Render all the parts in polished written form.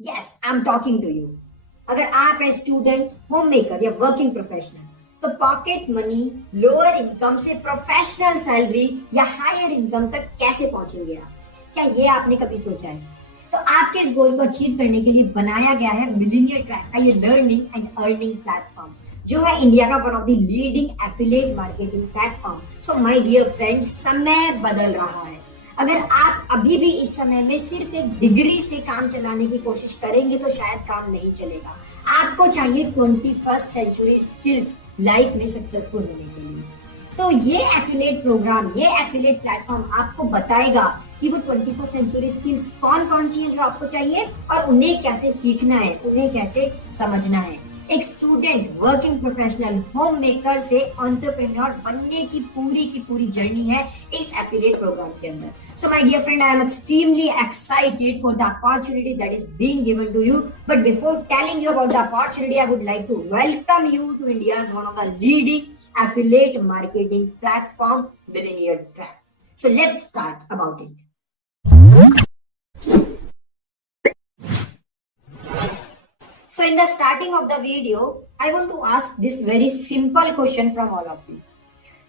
Yes, I am talking to you. अगर आप है स्टूडेंट, होम मेकर या वर्किंग प्रोफेशनल, तो पॉकेट मनी, लोअर इनकम से प्रोफेशनल सैलरी या हायर इनकम तक कैसे पहुंचेंगे आप? क्या ये आपने कभी सोचा है? तो आपके इस गोल को अचीव करने के लिए बनाया गया है मिलीनियर ट्रैक का ये लर्निंग एंड अर्निंग प्लेटफॉर्म, जो है इंडिया का one of the leading affiliate marketing platform. So my dear friends, समय बदल रहा है। अगर आप अभी भी इस समय में सिर्फ एक डिग्री से काम चलाने की कोशिश करेंगे तो शायद काम नहीं चलेगा। आपको चाहिए 21st सेंचुरी स्किल्स लाइफ में सक्सेसफुल होने के लिए। तो ये एफिलिएट प्रोग्राम, ये एफिलिएट प्लेटफॉर्म आपको बताएगा कि वो 21st सेंचुरी स्किल्स कौन कौन सी हैं जो आपको चाहिए और उन्हें कैसे सीखना है, उन्हें कैसे समझना है। एक student, working professional, home maker से एंटरप्रेन्योर बनने की पूरी जर्नी है इस एफिलिएट प्रोग्राम के अंदर। So my dear friend, I am extremely excited for the opportunity that is being given to you. But before telling you about the opportunity, I would like to welcome you to India's one of the leading affiliate marketing platform, Millionaire Track. So let's start about it. So in the starting of the video, I want to ask this very simple question from all of you.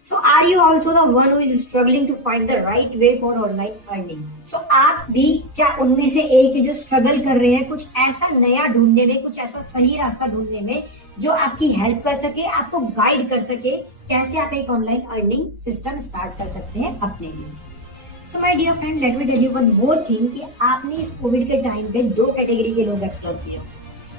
So are you also the one who is struggling to find the right way for online earning? So आप भी क्या उनमें से एक है जो struggle कर रहे हैं कुछ ऐसा नया ढूंढने में, कुछ ऐसा सही रास्ता ढूंढने में जो आपकी हेल्प कर सके, आपको गाइड कर सके कैसे आप एक ऑनलाइन अर्निंग सिस्टम स्टार्ट कर सकते हैं अपने लिए। So my dear friend, let me tell you one more thing कि आपने इस कोविड के टाइम पे दो कैटेगरी के लोग ऑब्जर्व किए,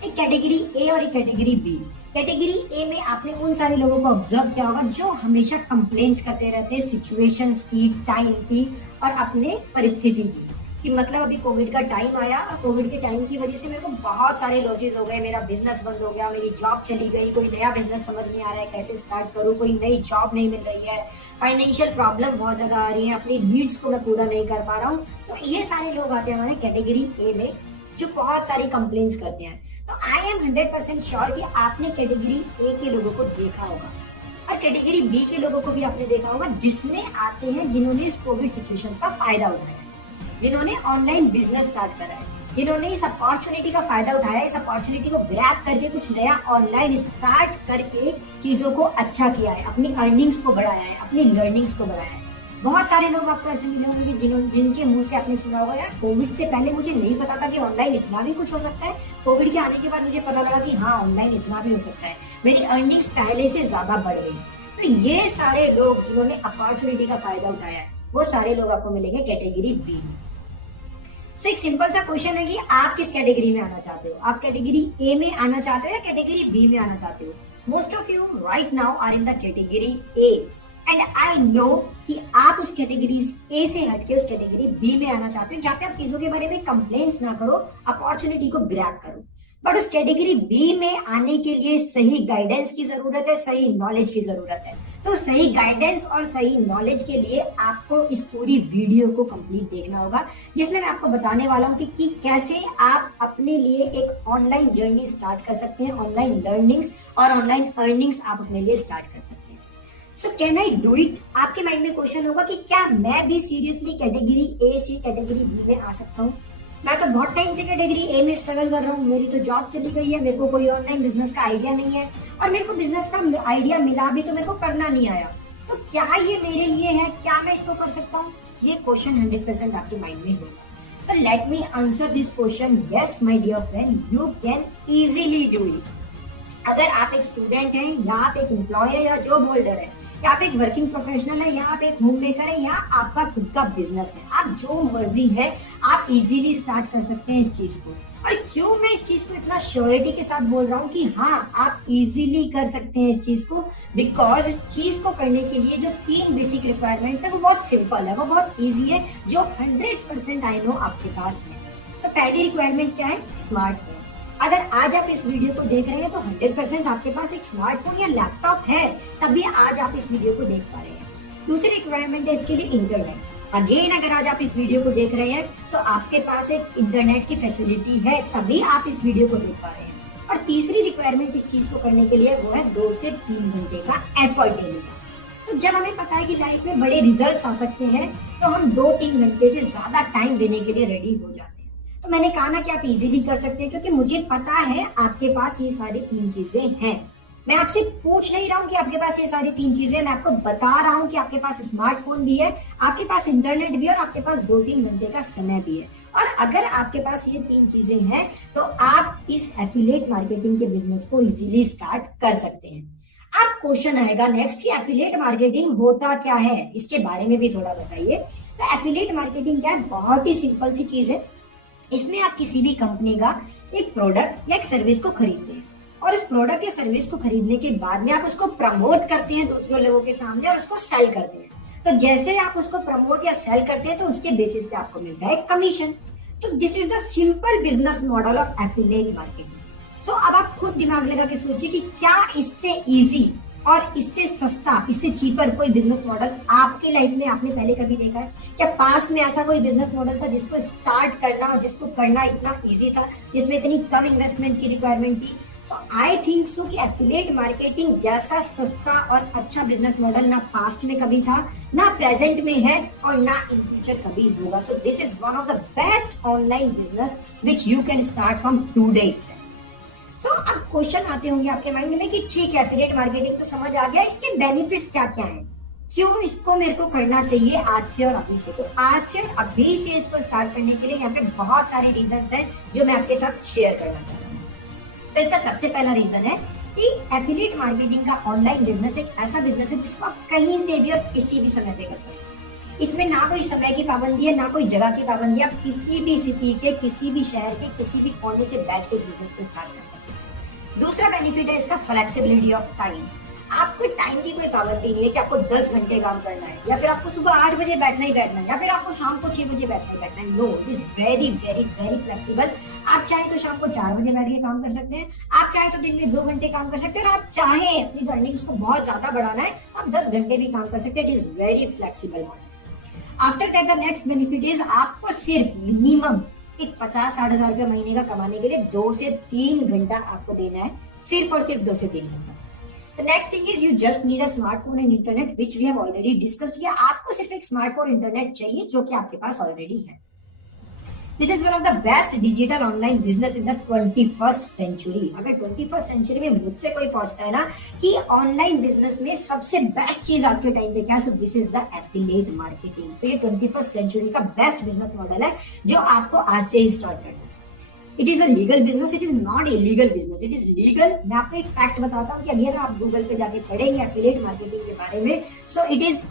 एक कैटेगरी ए और एक कैटेगरी बी। कैटेगरी ए में आपने उन सारे लोगों को ऑब्जर्व किया होगा जो हमेशा कंप्लेंट्स करते रहते हैं सिचुएशंस की, टाइम की और अपने परिस्थिति की, कि मतलब अभी कोविड का टाइम आया और कोविड के टाइम की वजह से मेरे को बहुत सारे लॉसेस हो गए, मेरा बिजनेस बंद हो गया, मेरी जॉब चली गई, कोई नया बिजनेस समझ नहीं आ रहा है कैसे स्टार्ट करूं, कोई नई जॉब नहीं मिल रही है, फाइनेंशियल प्रॉब्लम बहुत ज्यादा आ रही है, अपनी नीड्स को मैं पूरा नहीं कर पा रहा हूँ। तो ये सारे लोग आते हैं हमारे कैटेगरी ए में जो बहुत सारी कंप्लेंट्स करते हैं। तो आई एम 100% श्योर कि आपने कैटेगरी ए के लोगों को देखा होगा और कैटेगरी बी के लोगों को भी आपने देखा होगा, जिसमें आते हैं जिन्होंने इस कोविड सिचुएशंस का फायदा उठाया, जिन्होंने ऑनलाइन बिजनेस स्टार्ट करा है, जिन्होंने इस अपॉर्चुनिटी का फायदा उठाया, इस अपॉर्चुनिटी को ग्रैब करके कुछ नया ऑनलाइन स्टार्ट करके चीजों को अच्छा किया है, अपनी अर्निंग्स को बढ़ाया है, अपनी लर्निंग्स को बढ़ाया है। बहुत सारे लोग आपको ऐसे मिले होंगे जिनके मुंह से आपने सुना होगा, यार कोविड से पहले मुझे नहीं पता था कि ऑनलाइन इतना भी कुछ हो सकता है, कोविड के आने के बाद मुझे पता लगा कि हाँ ऑनलाइन इतना भी हो सकता है, मेरी अर्निंग्स पहले से ज्यादा बढ़ गई। तो ये सारे लोग जिन्होंने अपॉर्चुनिटी का फायदा उठाया है वो सारे लोग आपको मिलेंगे कैटेगरी बी में। सो एक सिंपल सा क्वेश्चन है कि आप किस कैटेगरी में आना चाहते हो? आप कैटेगरी ए में आना चाहते हो या कैटेगरी बी में आना चाहते हो? Most of you right now are in the category A and I know कि आप उस कैटेगरी ए से हटके उस कैटेगरी बी में आना चाहते हो, जहां पे आप चीजों के बारे में कंप्लेंट्स ना करो, अपॉर्चुनिटी को ग्रैब करो। बट उस कैटेगरी बी में आने के लिए सही गाइडेंस की जरूरत है, सही नॉलेज की जरूरत है। तो सही गाइडेंस और सही नॉलेज के लिए आपको इस पूरी वीडियो को कंप्लीट देखना होगा, जिसमें मैं आपको बताने वाला हूँ कि कैसे आप अपने लिए एक ऑनलाइन जर्नी स्टार्ट कर सकते हैं, ऑनलाइन लर्निंग्स और ऑनलाइन अर्निंग्स आप अपने लिए स्टार्ट कर सकते हैं। So can I do it? आपके माइंड में क्वेश्चन होगा कि क्या मैं भी सीरियसली कैटेगरी ए से कैटेगरी बी में आ सकता हूँ? मैं तो बहुत टाइम से कैटेगरी ए में स्ट्रगल कर रहा हूँ, मेरी तो जॉब चली गई है, मेरे को कोई ऑनलाइन बिजनेस का आइडिया नहीं है और मेरे को बिजनेस का आइडिया मिला भी तो मेरे को करना नहीं आया। तो क्या ये मेरे लिए है? क्या मैं इसको कर सकता हूँ? ये क्वेश्चन 100% आपके माइंड में होगा। So let me answer this question. Yes my dear friend, you can easily do it. अगर आप एक स्टूडेंट हैं या आप एक एम्प्लॉय है या जॉब होल्डर है या आप एक वर्किंग प्रोफेशनल है या आप एक होम मेकर है या आपका खुद का बिजनेस है, आप जो मर्जी है आप इजीली स्टार्ट कर सकते हैं इस चीज को। और क्यों मैं इस चीज को इतना श्योरिटी के साथ बोल रहा हूँ कि हाँ आप इजीली कर सकते हैं इस चीज को, बिकॉज इस चीज को करने के लिए जो 3 बेसिक रिक्वायरमेंट्स है वो बहुत सिंपल है, वो बहुत ईजी है, जो 100% आई नो आपके पास है। तो पहली रिक्वायरमेंट क्या है? स्मार्टफोन। अगर आज आप इस वीडियो को देख रहे हैं तो 100% आपके पास एक स्मार्टफोन या लैपटॉप है, तभी आज आप इस वीडियो को देख पा रहे हैं। दूसरी रिक्वायरमेंट है इसके लिए इंटरनेट। अगेन अगर आज आप इस वीडियो को देख रहे हैं तो आपके पास एक इंटरनेट की फैसिलिटी है, तभी आप इस वीडियो को देख पा रहे हैं। और तीसरी रिक्वायरमेंट इस चीज को करने के लिए वो है 2 से 3 घंटे का एफर्ट देने का। तो जब हमें पता है कि लाइफ में बड़े रिजल्ट्स आ सकते हैं तो हम 2-3 घंटे से ज्यादा टाइम देने के लिए रेडी हो जाते हैं। तो तो मैंने कहा ना कि आप इजीली कर सकते हैं, क्योंकि मुझे पता है आपके पास ये सारी 3 चीजें हैं। मैं आपसे पूछ नहीं रहा हूं कि आपके पास ये सारी 3 चीजें, मैं आपको बता रहा हूं कि आपके पास स्मार्टफोन भी है, आपके पास इंटरनेट भी है और आपके पास 2-3 घंटे का समय भी है। और अगर आपके पास ये 3 चीजें हैं तो आप इस एफिलिएट मार्केटिंग के बिजनेस को इजीली स्टार्ट कर सकते हैं। अब क्वेश्चन आएगा नेक्स्ट कि एफिलिएट मार्केटिंग होता क्या है, इसके बारे में भी थोड़ा बताइए। तो एफिलिएट मार्केटिंग क्या है? बहुत ही सिंपल सी चीज है। इसमें आप किसी भी कंपनी का एक प्रोडक्ट या एक सर्विस को खरीदते हैं और उस प्रोडक्ट या सर्विस को खरीदने के बाद में आप उसको प्रमोट करते हैं दूसरे लोगों के सामने और उसको सेल करते हैं। तो जैसे आप उसको प्रमोट या सेल करते हैं तो उसके बेसिस पे आपको मिलता है कमीशन। तो this is the simple business model of affiliate marketing. So अब आप खुद दिमाग लगा के सोचिए कि क्या इससे इजी और इससे सस्ता, इससे चीपर कोई बिजनेस मॉडल आपके लाइफ में आपने पहले कभी देखा है? क्या पास में ऐसा कोई बिजनेस मॉडल था जिसको स्टार्ट करना और जिसको करना इतना इजी था, जिसमें इतनी कम इन्वेस्टमेंट की रिक्वायरमेंट थी? सो आई थिंक सो कि एफिलिएट मार्केटिंग जैसा सस्ता और अच्छा बिजनेस मॉडल ना पास्ट में कभी था, ना प्रेजेंट में है और ना इन फ्यूचर कभी होगा। So this is one of the best online business which you can start from today itself. So अब क्वेश्चन आते होंगे आपके माइंड में कि ठीक है, एफिलिएट मार्केटिंग तो समझ आ गया, इसके बेनिफिट्स क्या क्या हैं, क्यों इसको मेरे को करना चाहिए आज से और अभी से? तो आज से और अभी से इसको स्टार्ट करने के लिए यहाँ पे बहुत सारे रीजंस हैं जो मैं आपके साथ शेयर करना चाहता हूँ। तो इसका सबसे पहला रीजन है कि एफिलिएट मार्केटिंग का ऑनलाइन बिजनेस एक ऐसा बिजनेस है जिसको आप कहीं से भी और किसी भी समय पे कर सकते हैं। इसमें ना कोई समय की पाबंदी है, ना कोई जगह की पाबंदी है। आप किसी भी सिटी के, किसी भी शहर के, किसी भी कोने से बैठ के इस बिजनेस को स्टार्ट कर सकते हैं। दूसरा बेनिफिट है इसका फ्लेक्सिबिलिटी ऑफ टाइम। आपको टाइम की कोई पाबंदी नहीं है कि आपको 10 घंटे काम करना है, या फिर आपको सुबह 8 बजे बैठना ही बैठना है, या फिर आपको शाम को 6 बजे बैठना ही बैठना है। No, it is very very very flexible. आप चाहे तो शाम को 4 बजे बैठ के काम कर सकते हैं, आप चाहे तो दिन में 2 घंटे काम कर सकते हैं, और आप चाहे अपनी अर्निंग्स को बहुत ज्यादा बढ़ाना है, आप 10 घंटे भी काम कर सकते हैं। It is very flexible model. After that the next benefit is आपको सिर्फ मिनिमम एक 50-60 हजार रुपया महीने का कमाने के लिए 2 से 3 घंटा आपको देना है, सिर्फ और सिर्फ 2 से 3 घंटा। The next thing is you just need a smartphone and internet, which we have already discussed किया। आपको सिर्फ एक स्मार्टफोन इंटरनेट चाहिए जो कि आपके पास ऑलरेडी है। This is one of the best digital online business in the 21st century। अगर 21st century में मुझसे कोई पूछता है ना कि ऑनलाइन बिजनेस में सबसे बेस्ट चीज आज के टाइम पे क्या है, so this is the affiliate marketing। So ये 21st century का बेस्ट बिजनेस मॉडल है जो आपको आज से ही स्टार्ट करना है। It is a legal business, it is not illegal business, it is legal. मैं आपको एक फैक्ट बताता हूँ कि अगर आप गूगल पे जाके पढ़ेंगे एफिलिएट मार्केटिंग के बारे में, so it is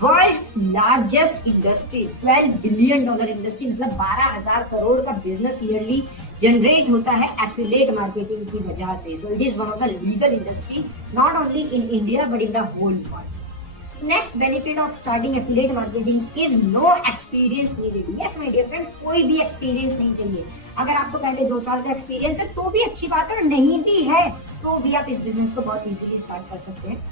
world's largest industry, $12 billion industry, मतलब 12,000 करोड़ का बिजनेस ईयरली जनरेट होता है एफिलिएट मार्केटिंग की वजह से। So it is one of the legal industry not only in India but in the whole world. Next benefit of starting affiliate marketing is no experience needed. Yes my dear friend, कोई भी experience नहीं चाहिए। अगर आपको पहले 2 साल का experience है तो भी अच्छी बात है, और नहीं भी है तो भी आप इस बिजनेस को बहुत इजीली स्टार्ट कर सकते हैं।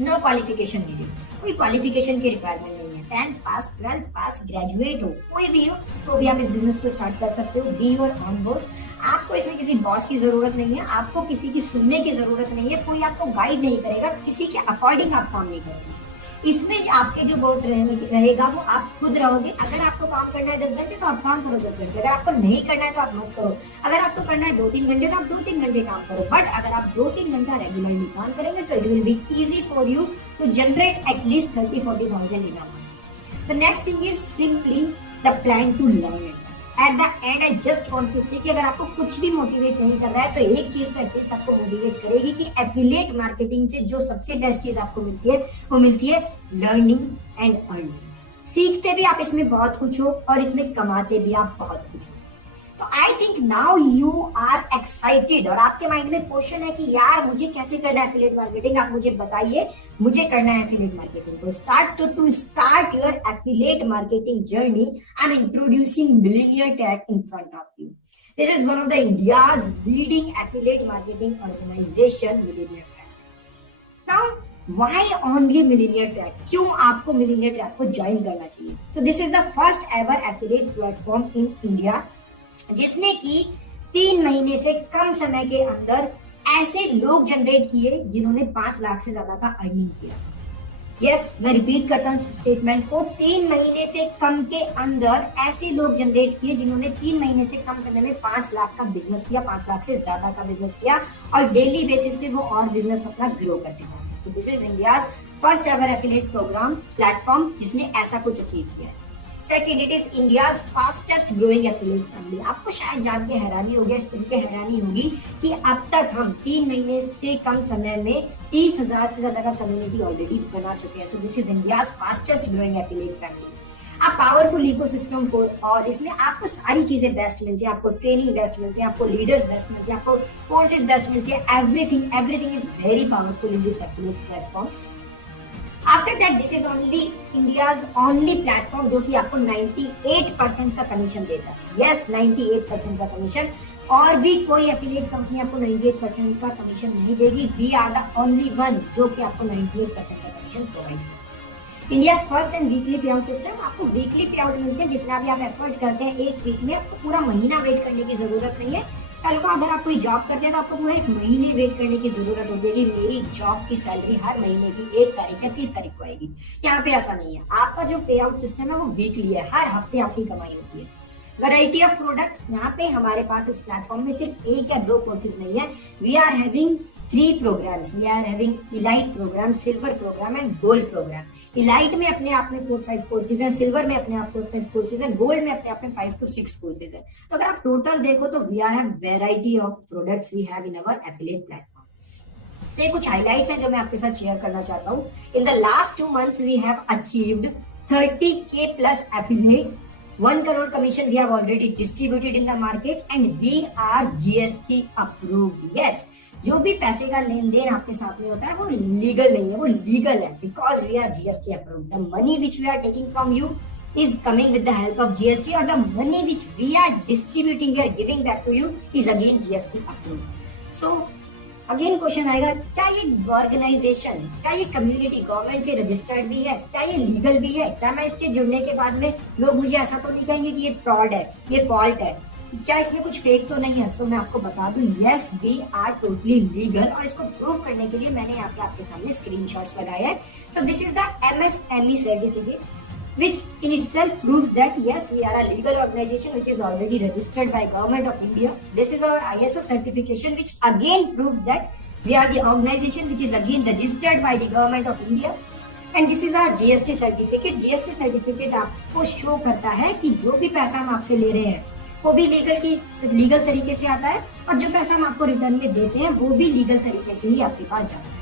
नो क्वालिफिकेशन नीडेड, कोई क्वालिफिकेशन की रिक्वायरमेंट नहीं है। 10th पास, 12th पास, ग्रेजुएट हो, कोई भी हो तो भी आप इस बिजनेस को स्टार्ट कर सकते हो। Be your own boss. आपको इसमें किसी बॉस की जरूरत नहीं है, आपको किसी की सुनने की जरूरत नहीं है, कोई आपको गाइड नहीं करेगा, किसी के अकॉर्डिंग आप काम नहीं करेंगे। इसमें आपके जो बॉस रहेगा वो आप खुद रहोगे। अगर आपको काम करना है 10 घंटे तो आप काम करो 10 घंटे, अगर आपको नहीं करना है तो आप मत करो। अगर आपको करना है 2-3 घंटे तो आप 2-3 घंटे काम करो, बट अगर आप 2-3 घंटा रेगुलरली काम करेंगे तो it will be easy for you to generate at least 30-40,000 in a month. The next thing is simply the plan to learn it. At the end I just want to say कि अगर आपको कुछ भी motivate नहीं कर रहा है तो एक चीज तो एटलीस्ट आपको मोटिवेट करेगी कि एफिलिएट मार्केटिंग से जो सबसे बेस्ट चीज आपको मिलती है वो मिलती है लर्निंग एंड अर्निंग। सीखते भी आप इसमें बहुत कुछ हो और इसमें कमाते भी आप बहुत कुछ हो। तो I think now you are excited, और आपके माइंड में क्वेश्चन है कि यार मुझे कैसे करना है एफिलिएट मार्केटिंग, आप मुझे बताइए मुझे करना है एफिलिएट मार्केटिंग को स्टार्ट। तो to start your affiliate marketing journey I am introducing Millionaire Track in front of you. This is one of the India's leading affiliate marketing organisation Millionaire Track. Now why only Millionaire Track, क्यों आपको Millionaire Track को join करना चाहिए? So this is the first ever affiliate platform in India जिसने की 3 महीने से कम समय के अंदर ऐसे लोग जनरेट किए जिन्होंने 5 लाख से ज्यादा का अर्निंग किया। यस, मैं रिपीट करता हूँ स्टेटमेंट को, 3 महीने से कम के अंदर ऐसे लोग जनरेट किए जिन्होंने 3 महीने से कम समय में 5 लाख का बिजनेस किया, 5 लाख से ज्यादा का बिजनेस किया, और डेली बेसिस पे वो और बिजनेस अपना ग्रो करते हैं। So this is India's first ever affiliate programme platform जिसने ऐसा कुछ अचीव किया है। Second, it is India's fastest growing affiliate family. आपको शायद जान के हैरानी होगी, सुन के हैरानी होगी कि अब तक हम 3 महीने से कम समय में 30,000 से ज्यादा का कम्युनिटी ऑलरेडी बना चुके हैं। So this is India's fastest growing affiliate family. A powerful ecosystem for और इसमें आपको सारी चीजें बेस्ट मिलती है, आपको ट्रेनिंग बेस्ट मिलती है, आपको लीडर्स बेस्ट मिलती है, आपको कोर्सेज बेस्ट मिलती है, everything is very powerful in this affiliate platform. After that this is only India's only platform जो कि आपको 98% का कमीशन देता है। यस, 98% का कमीशन। और भी कोई एफिलिएट कंपनी आपको 98% का कमीशन नहीं देगी। We are the only one जो कि आपको 98% का कमीशन प्रोवाइड करेगा। India first and weekly payout system, आपको वीकली पे आउट मिलते हैं। जितना भी आप एफर्ट करते हैं एक वीक में, आपको पूरा महीना वेट करने की जरूरत नहीं है। कल को अगर आप कोई जॉब करते हैं तो आपको पूरा एक महीने वेट करने की जरूरत होती है कि मेरी जॉब की सैलरी हर महीने की 1 तारीख या 30 तारीख को आएगी। यहाँ पे ऐसा नहीं है। आपका जो पे आउट सिस्टम है वो वीकली है, हर हफ्ते आपकी कमाई होती है। वैरायटी ऑफ प्रोडक्ट्स, यहाँ पे हमारे पास इस प्लेटफॉर्म में सिर्फ 1 या 2 कोर्सेज नहीं है। We are having 3 programs. We are having elite program, silver program and gold program. elite में अपने आप में 4-5 कोर्सेज हैं, सिल्वर में अपने आप 4-5 कोर्सेज हैं, गोल्ड में अपने आप में 5 to 6 कोर्सेज हैं। तो अगर आप टोटल देखो तो we are have variety of products we have in our affiliate platform. से कुछ हाइलाइट्स हैं जो मैं आपके साथ शेयर करना चाहता हूँ। In the last 2 months we have achieved 30K plus affiliates, 1 crore commission we have already distributed in the market and we are GST approved. Yes, जो भी पैसे का लेन देन आपके साथ में होता है वो लीगल नहीं है, वो लीगल है because we are GST approved. The money which we are taking from you is coming with the help of GST, or the money which we are distributing, we are giving back to you is again GST approved. So again question आएगा, क्या ये organisation, क्या ये community government से registered भी है, क्या ये लीगल भी है? क्या मैं इसके जुड़ने के बाद में लोग मुझे ऐसा तो नहीं कहेंगे कि ये फ्रॉड है, ये फॉल्ट है, क्या इसमें कुछ फेक तो नहीं है? सो मैं आपको बता दूं, yes we are totally legal, और इसको प्रूव करने के लिए मैंने यहाँ पे आपके सामने स्क्रीनशॉट्स लगाए हैं। So this is the MSME certificate which in itself proves that yes, we are a legal organization which is already registered by Government of India. This is our ISO certification which again proves that we are the organization which is again registered by the Government of India. And this is our GST certificate. GST certificate आपको show करता है कि जो भी पैसा हम आपसे ले रहे हैं वो भी लीगल तरीके से आता है, और जो पैसा हम आपको रिटर्न में देते हैं वो भी लीगल तरीके से ही आपके पास जाता है।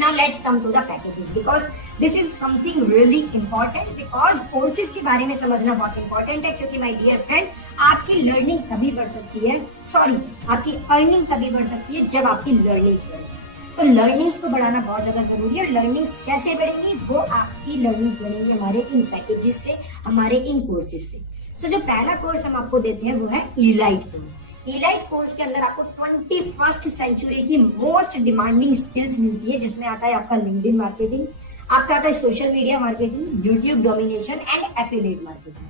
Now let's come to the packages because this is something really important, because courses के बारे में समझना बहुत important है, क्योंकि my dear friend आपकी लर्निंग तभी बढ़ सकती है, आपकी अर्निंग तभी बढ़ सकती है जब आपकी लर्निंग्स बढ़ेगी। तो लर्निंग्स को बढ़ाना बहुत ज्यादा जरूरी है। लर्निंग्स कैसे बढ़ेंगी? वो आपकी लर्निंग्स बढ़ेंगी हमारे इन पैकेजेस से, हमारे इन कोर्सेज से। सो जो पहला कोर्स हम आपको देते हैं वो है इलाइट कोर्स। इलाइट कोर्स के अंदर आपको 21st सेंचुरी की मोस्ट डिमांडिंग स्किल्स मिलती है, जिसमें आता है आपका लिंक्डइन मार्केटिंग, आपका आता है social media marketing, YouTube domination and affiliate marketing.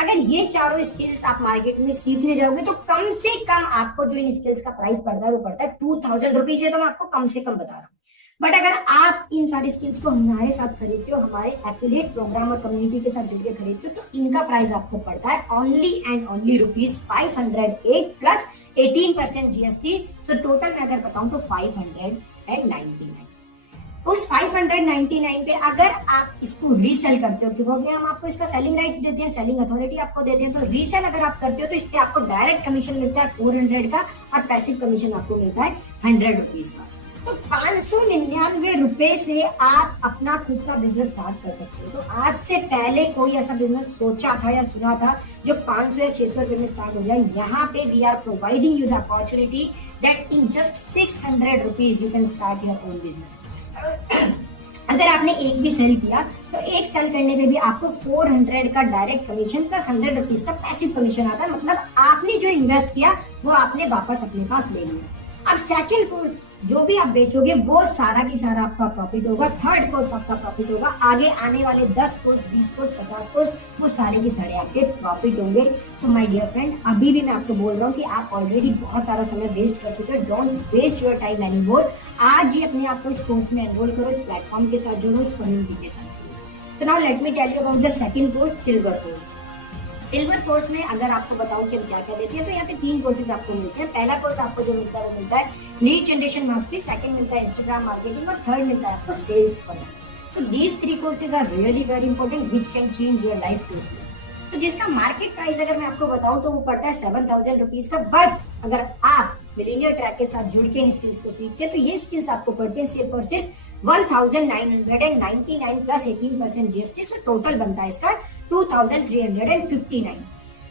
अगर ये चारों स्किल्स आप मार्केट में सीखने जाओगे तो कम से कम आपको जो इन स्किल्स का प्राइस पड़ता है वो पड़ता है 2000 रुपीज है, तो मैं आपको कम से कम बता रहा हूँ। बट अगर आप इन सारी स्किल्स को हमारे साथ खरीदते हो, हमारे एफिलिएट प्रोग्राम और कम्युनिटी के साथ जुड़ के खरीदते हो, तो इनका प्राइस आपको पड़ता है only and only ₹508 plus 18% GST। So total मैं अगर बताऊं तो 599। उस 599 पे अगर आप इसको रीसेल करते हो, क्योंकि हम आपको इसका सेलिंग राइट्स देते हैं, सेलिंग अथॉरिटी आपको देते हैं, तो रीसेल अगर आप करते हो तो इससे आपको डायरेक्ट कमीशन मिलता है 400 का, और पैसिव कमीशन आपको मिलता है 100 रुपीज का। तो 599 रुपए से आप अपना खुद का बिजनेस स्टार्ट कर सकते हो। तो आज से पहले कोई ऐसा बिजनेस सोचा था या सुना था जो 500 या 600 रुपए में स्टार्ट हो जाए? यहाँ पे we are providing you the opportunity that in just 600 rupees you can start your own business. अगर आपने एक भी सेल किया तो एक सेल करने पे भी आपको 400 का डायरेक्ट कमीशन प्लस 100 रुपीज का पैसिव कमीशन आता है। मतलब आपने जो इन्वेस्ट किया वो आपने वापस अपने पास ले लिया। अब सेकंड कोर्स जो भी आप बेचोगे वो सारा की सारा आपका प्रॉफिट होगा, थर्ड कोर्स आपका प्रॉफिट होगा, आगे आने वाले 10 कोर्स, 20 कोर्स, 50 कोर्स वो सारे के सारे आपके प्रॉफिट होंगे। सो माय डियर फ्रेंड, अभी भी मैं आपको बोल रहा हूँ कि आप ऑलरेडी बहुत सारा समय वेस्ट कर चुके हैं। Don't waste your time any more. आज ही अपने आप को इस कोर्स में एनरोल करो, इस प्लेटफॉर्म के साथ जुड़ो, इस कम्युनिटी के साथ जुड़ो। So now let me tell you about the second course, silver course. Silver course में अगर आपको बताऊं कि हम क्या क्या देते हैं, तो यहाँ पे 3 कोर्सेज आपको मिलते हैं। पहला कोर्स आपको जो मिलता है वो मिलता है लीड जनरेशन मास्टरी, सेकंड मिलता है इंस्टाग्राम मार्केटिंग और थर्ड मिलता है आपको sales funnel. So these 3 courses are really very important which can change your life totally. So जिसका मार्केट प्राइस अगर मैं आपको बताऊं तो वो पड़ता है 7,000 रुपीज का। बट अगर आप मिलीनियर ट्रैक के साथ जुड़ के इन स्किल्स को सीखते हैं तो ये स्किल्स आपको पड़ते हैं सिर्फ और सिर्फ 1,999 प्लस 18% जीएसटी। सो टोटल बनता है इसका 2,359,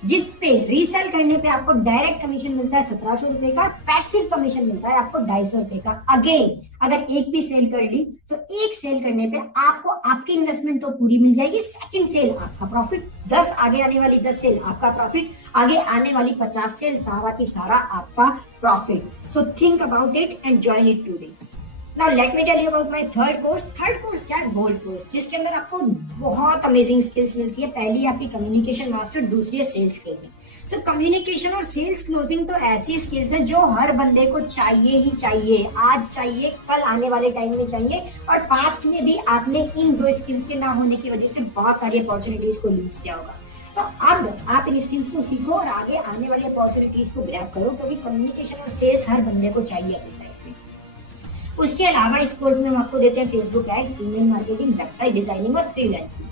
जिस पे रीसेल करने पे आपको डायरेक्ट कमीशन मिलता है 1,700 रुपए का, पैसिव कमीशन मिलता है आपको 250 रुपए का। अगेन अगर एक भी सेल कर ली तो एक सेल करने पे आपको आपकी इन्वेस्टमेंट तो पूरी मिल जाएगी, सेकंड सेल आपका प्रॉफिट, 10 आगे आने वाली 10 सेल आपका प्रॉफिट, आगे आने वाली 50 सेल सारा की सारा आपका profit. So think about it and join it today. Now let me tell you about my third course. Third course क्या है? गोल्ड कोर्स, जिसके अंदर आपको बहुत अमेजिंग स्किल्स मिलती है। पहली आपकी कम्युनिकेशन मास्टर, दूसरी है सेल्स क्लोजिंग। सो कम्युनिकेशन और सेल्स क्लोजिंग तो ऐसी स्किल्स हैं जो हर बंदे को चाहिए ही चाहिए, आज चाहिए, कल आने वाले टाइम में चाहिए। और पास्ट में भी आपने इन 2 स्किल्स के ना होने की वजह से बहुत सारी अपॉर्चुनिटीज को लूज किया होगा। तो अब आप इन स्किल्स को सीखो और आगे आने वाली अपॉर्चुनिटीज को ग्रैब करो, क्योंकि कम्युनिकेशन और सेल्स हर बंदे को चाहिए अपनी लाइफ में। उसके अलावा इस कोर्स में हम आपको देते हैं Facebook ads, email marketing, website designing और फ्रीलांसिंग।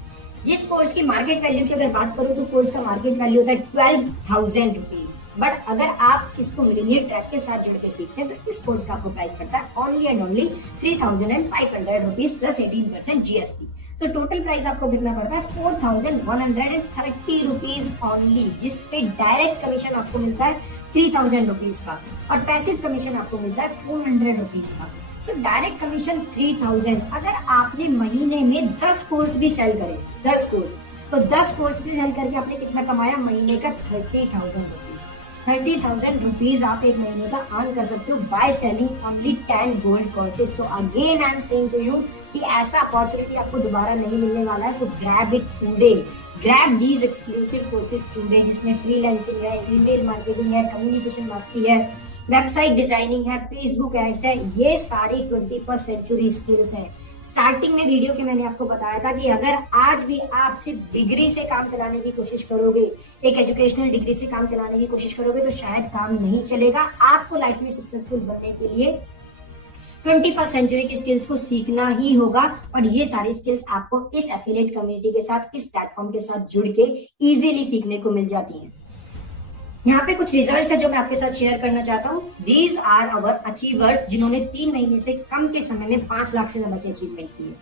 जिस कोर्स की मार्केट वैल्यू की अगर बात करूं तो कोर्स का मार्केट वैल्यू होता है 12,000 रुपीज। बट अगर आप इसको मिलीनियर ट्रैक के साथ जुड़ के सीखते हैं तो इस कोर्स का आपको प्राइस पड़ता है only and only 3,500 rupees plus 18% GST. तो टोटल प्राइस आपको कितना पड़ता है 4,130 रुपीज ओनली, जिसपे डायरेक्ट कमीशन आपको मिलता है 3,000 रुपीज का और पैसिव कमीशन आपको मिलता है 400 रुपीज का। So direct commission 3,000। अगर आपने महीने में 10 कोर्स भी सेल करे, 10 कोर्स, तो 10 कोर्स से सेल करके आपने कितना कमाया महीने का 30,000 रुपीज। 30,000 रुपीज आप एक महीने का अर्न कर सकते हो by selling only 10 gold courses. So again I am saying to you कि ऐसा अपॉर्चुनिटी आपको दोबारा नहीं मिलने वाला है। So grab it today, grab these exclusive courses today, जिसमें फ्रीलांसिंग है, ईमेल मार्केटिंग है, कम्युनिकेशन मास्टरी है, वेबसाइट डिजाइनिंग है, फेसबुक एड्स है। ये सारी 21st सेंचुरी स्किल्स हैं। स्टार्टिंग में वीडियो के मैंने आपको बताया था कि अगर आज भी आप सिर्फ डिग्री से काम चलाने की कोशिश करोगे, एक एजुकेशनल डिग्री से काम चलाने की कोशिश करोगे, तो शायद काम नहीं चलेगा। आपको लाइफ में सक्सेसफुल बनने के लिए 21st सेंचुरी की स्किल्स को सीखना ही होगा। और ये सारी स्किल्स आपको इस एफिलिएट कम्युनिटी के साथ, इस प्लेटफॉर्म के साथ जुड़ के इजीली सीखने को मिल जाती है। यहाँ पे कुछ रिजल्ट्स है जो मैं आपके साथ शेयर करना चाहता हूँ। दीज आर अवर अचीवर्स, जिन्होंने 3 महीने से कम के समय में 5 लाख से ज्यादा की अचीवमेंट की है।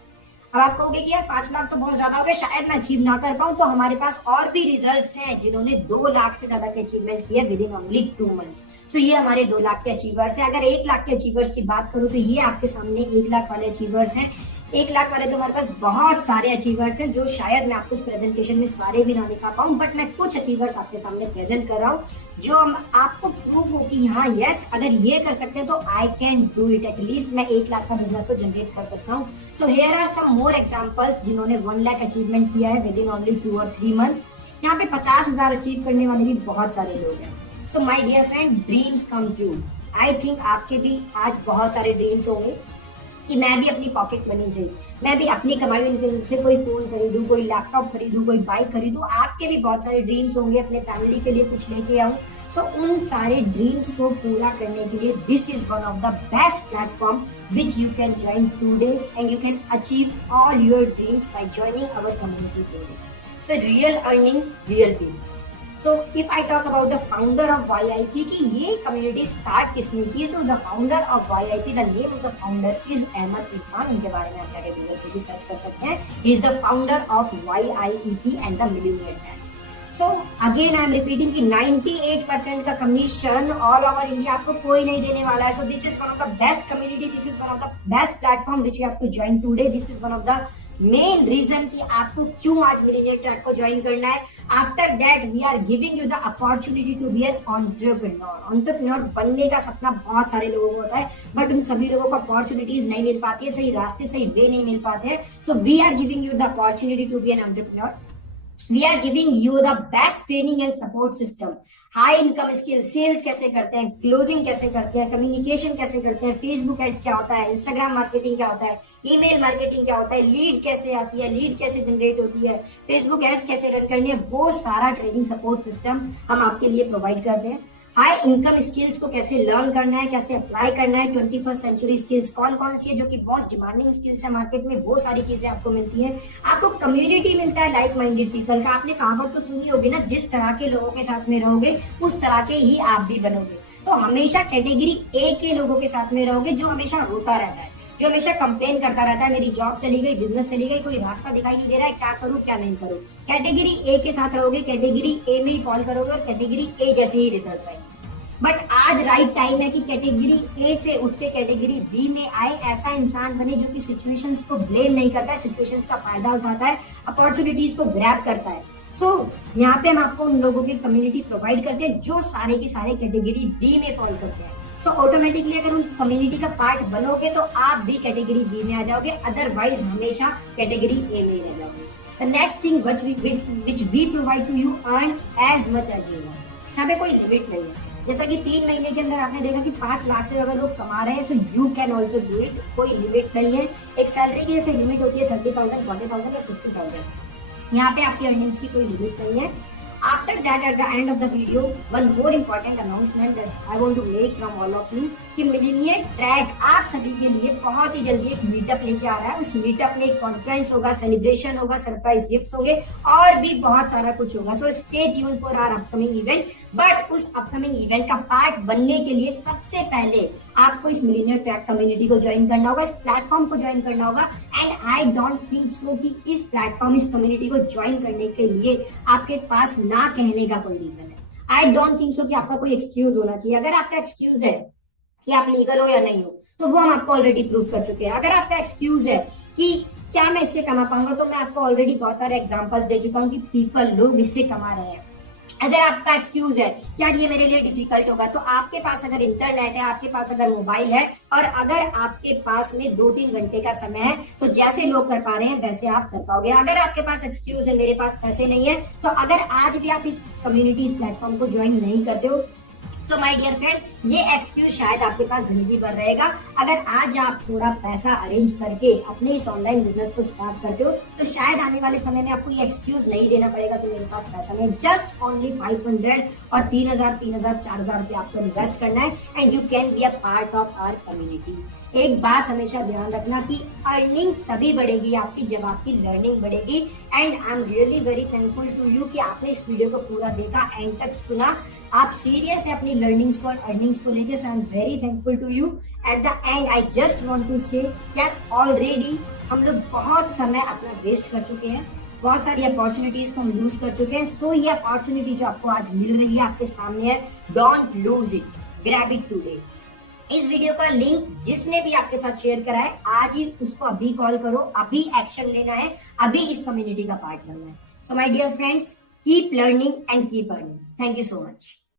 अब आप कहोगे कि यार 5 लाख तो बहुत ज्यादा हो गया, शायद मैं अचीव ना कर पाऊं। तो हमारे पास और भी रिजल्ट्स हैं जिन्होंने 2 लाख से ज्यादा की अचीवमेंट की है विद इन ओनली 2 मंथ्स। सो ये हमारे 2 लाख के अचीवर्स हैं। अगर 1 लाख के अचीवर्स की बात करूं तो ये आपके सामने 1 लाख वाले अचीवर्स हैं। 1 लाख वाले तो हमारे पास बहुत सारे अचीवर्स हैं, जो शायद मैं आपको इस प्रेजेंटेशन में सारे भी ना दिखा पाऊं, बट मैं कुछ अचीवर्स आपके सामने प्रेजेंट कर रहा हूं जो आपको प्रूफ हो कि हाँ यस, अगर ये कर सकते हैं तो I can do it. At least मैं 1 लाख का बिजनेस तो जनरेट कर सकता हूँ। So here are some more examples जिन्होंने 1 लाख अचीवमेंट किया है विद इन ओनली 2 और 3 मंथ्स। यहाँ पे 50,000 अचीव करने वाले भी बहुत सारे लोग हैं। So my dear friend, dreams come true. I think आपके भी आज बहुत सारे ड्रीम्स होंगे कि मैं भी अपनी पॉकेट मनी से, मैं भी अपनी कमाई इनकम से कोई फोन खरीदूं, कोई लैपटॉप खरीदूं, कोई बाइक खरीदूं। आपके भी बहुत सारे ड्रीम्स होंगे, अपने फैमिली के लिए कुछ लेके आऊं। सो उन सारे ड्रीम्स को पूरा करने के लिए this is one of the best platform which you can join today and you can achieve all your dreams by joining our community today. So real earnings, real pay. So if I talk about the founder of YIP कि ये community start किसने की, तो the founder of YIP, the name of the founder is Ahmad Irfan. इनके बारे में आप जाके गूगल पे भी सर्च कर सकते हैं। He is the founder of YIEP and the Millionaire Man. So again I am repeating कि 98% का कमीशन ऑल ओवर इंडिया आपको कोई नहीं देने वाला है। So this is one of the best community, this is one of the best platform which you have to join today. This is one of the main reason कि आपको क्यों आज मिलीनियर ट्रैक को ज्वाइन करना है। After that we are giving you the opportunity to be an entrepreneur. Entrepreneur बनने का सपना बहुत सारे लोगों को होता है, बट उन सभी लोगों को अपॉर्चुनिटीज नहीं मिल पाती है, सही रास्ते सही वे नहीं मिल पाते हैं। So we are giving you the opportunity to be an entrepreneur. We are giving you the best training and support system. High income skill, sales कैसे करते हैं, क्लोजिंग कैसे करते हैं, कम्युनिकेशन कैसे करते हैं, फेसबुक एड्स क्या होता है, इंस्टाग्राम मार्केटिंग क्या होता है, ईमेल मार्केटिंग क्या होता है, लीड कैसे आती है, लीड कैसे जनरेट होती है, फेसबुक एड्स कैसे रन करनी है, वो सारा ट्रेनिंग सपोर्ट सिस्टम हम आपके लिए प्रोवाइड करते हैं। हाई इनकम स्किल्स को कैसे लर्न करना है, कैसे अप्लाई करना है, 21st सेंचुरी स्किल्स कौन कौन सी है जो कि मोस्ट डिमांडिंग स्किल्स है मार्केट में, वो सारी चीजें आपको मिलती है। आपको कम्युनिटी मिलता है लाइक माइंडेड पीपल का। आपने कहावत तो सुनी होगी ना, जिस तरह के लोगों के साथ में रहोगे उस तरह के ही आप भी बनोगे। तो हमेशा कैटेगरी ए के लोगों के साथ में रहोगे, जो हमेशा रोता रहता है, जो हमेशा कंप्लेन करता रहता है, मेरी जॉब चली गई, बिजनेस चली गई, कोई रास्ता दिखाई नहीं दे रहा है, क्या करूं क्या नहीं करूं। कैटेगरी ए के साथ रहोगे, कैटेगरी ए में ही फॉल करोगे और कैटेगरी ए जैसे ही रिजल्ट आएंगे। बट आज राइट टाइम है कि कैटेगरी ए से उठ के कैटेगरी बी में आए, ऐसा इंसान बने जो कि सिचुएशंस को ब्लेम नहीं करता है, सिचुएशंस का फायदा उठाता है, अपॉर्चुनिटीज को ग्रैब करता है। सो यहाँ पे हम आपको उन लोगों की कम्युनिटी प्रोवाइड करते हैं जो सारे के सारे कैटेगरी बी में फॉल करते हैं। सो ऑटोमेटिकली अगर उस कम्युनिटी का पार्ट बनोगे तो आप भी कैटेगरी बी में आ जाओगे, अदरवाइज हमेशा कैटेगरी ए में रह जाओगे। The next thing which we provide to you, earn as much as you want। यहाँ पे कोई लिमिट नहीं है। जैसा कि 3 महीने के अंदर आपने देखा कि 5 लाख से ज्यादा लोग कमा रहे हैं, so you can also do it. कोई लिमिट नहीं है। एक सैलरी की जैसे लिमिट होती है 30,000, 40,000 और 50,000, यहाँ पे आपकी अर्निंग्स की कोई लिमिट नहीं है। After that, at the end of the video, one more important announcement that I want to make from all of you कि मिलीनियर ट्रैक आप सभी के लिए बहुत ही जल्दी एक मीटअप लेके आ रहा है। उस मीटअप में एक कॉन्फ्रेंस होगा, सेलिब्रेशन होगा, सरप्राइज गिफ्ट्स होंगे और भी बहुत सारा कुछ होगा। So stay tune for our upcoming event. But उस अपकमिंग इवेंट का पार्ट बनने के लिए सबसे पहले आपको इस मिलीनियर ट्रैक कम्युनिटी को ज्वाइन करना होगा, इस प्लेटफॉर्म को ज्वाइन करना होगा। And I don't think so कि इस प्लेटफॉर्म, इस कम्युनिटी को ज्वाइन करने के लिए आपके पास ना कहने का कोई रीजन है। आई डोंट थिंक सो कि आपका कोई एक्सक्यूज होना चाहिए। अगर आपका एक्सक्यूज है कि आप लीगल हो या नहीं हो, तो वो हम आपको ऑलरेडी प्रूव कर चुके हैं। अगर आपका एक्सक्यूज है कि क्या मैं इससे कमा पाऊंगा, तो मैं आपको ऑलरेडी बहुत सारे एग्जांपल्स दे चुका हूँ कि लोग इससे कमा रहे हैं। अगर आपका एक्सक्यूज है यार ये मेरे लिए डिफिकल्ट होगा, तो आपके पास अगर इंटरनेट है, आपके पास अगर मोबाइल है और अगर आपके पास में 2-3 घंटे का समय है, तो जैसे लोग कर पा रहे हैं वैसे आप कर पाओगे। अगर आपके पास एक्सक्यूज है मेरे पास पैसे नहीं है, तो अगर आज भी आप इस कम्युनिटी, इस प्लेटफॉर्म को ज्वाइन नहीं करते हो, सो माय डियर फ्रेंड, ये एक्सक्यूज शायद आपके पास जिंदगी भर रहेगा। अगर आज आप थोड़ा पैसा अरेंज करके अपने इस ऑनलाइन बिजनेस को स्टार्ट करते हो, तो शायद आने वाले समय में आपको ये एक्सक्यूज नहीं देना पड़ेगा कि मेरे पास पैसा नहीं। जस्ट ओनली 500 और 3,000, 4,000 रुपये आपको इन्वेस्ट करना है and you can be a part of our community. एक बात हमेशा ध्यान रखना कि अर्निंग तभी बढ़ेगी आपकी जब आपकी लर्निंग बढ़ेगी। And I am really very thankful to you कि आपने इस वीडियो को पूरा देखा, एंड तक सुना। आप सीरियस है अपनी लर्निंग्स को और अर्निंग्स को लेकर, so I am very thankful to you. At the end I just want to say यार ऑलरेडी हम लोग बहुत समय अपना वेस्ट कर चुके हैं, बहुत सारी अपॉर्चुनिटीज को हम लूज कर चुके हैं। सो ये अपॉर्चुनिटी जो आपको आज मिल रही है, आपके सामने है, don't lose it, grab it today. इस वीडियो का लिंक जिसने भी आपके साथ शेयर करा है, आज ही उसको अभी कॉल करो, अभी एक्शन लेना है, अभी इस कम्युनिटी का पार्ट बनना है। So my dear friends, keep learning and keep earning. Thank you so much.